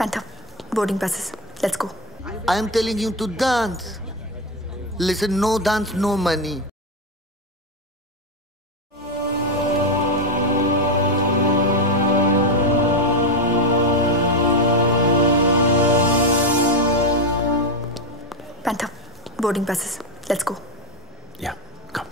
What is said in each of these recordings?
Panther, boarding passes. Let's go. I am telling you to dance. Listen, no dance, no money. Panther, boarding passes. Let's go. Yeah, come.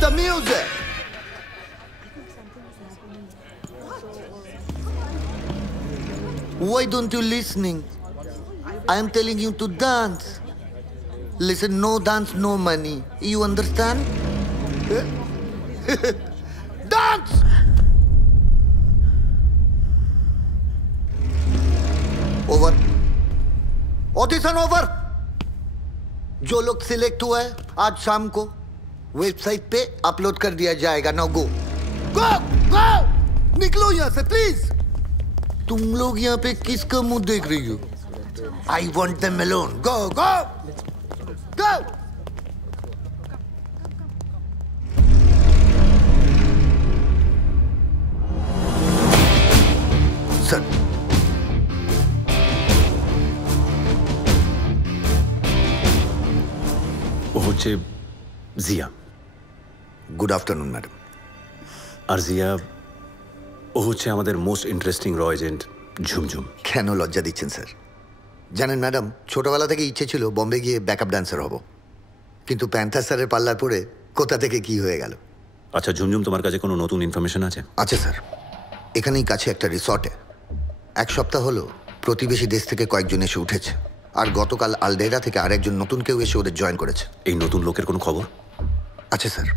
The music. Why don't you listening? I am telling you to dance. Listen, no dance, no money. You understand? Dance! Over. Audition over. जो लोग select हुआ है आज शाम को website पे upload कर दिया जाएगा। नाउ गो गो गो, निकलो यहाँ से प्लीज। तुम लोग यहाँ पे किसका मुंह देख रही हो? I want them alone. Go go go. Sir ও হচ্ছে জিয়া। Good afternoon madam. আর জিয়া ও হচ্ছে আমাদের মোস্ট ইন্টারেস্টিং র এজেন্ট ঝুমঝুম। কেন লজ্জা দিচ্ছেন স্যার? জানেন ম্যাডাম, ছোটবেলা থেকে ইচ্ছে ছিল বম্বে গিয়ে ব্যাকআপ ডান্সার হব, কিন্তু প্যান্থার স্যারের পাল্লার পরে কোথা থেকে কি হয়ে গেল। আচ্ছা ঝুমঝুম, তোমার কাছে কোনো নতুন ইনফরমেশন আছে? আছে স্যার, এখানেই কাছে একটা রিসর্টে এক সপ্তাহ হলো প্রতিবেশী দেশ থেকে কয়েকজন এসে উঠেছে, আর গতকাল আলডেরা থেকে আরেকজন নতুন কেউ এসে ওদের জয়েন করেছে। এই নতুন লোকের কোনো খবর আছে স্যার?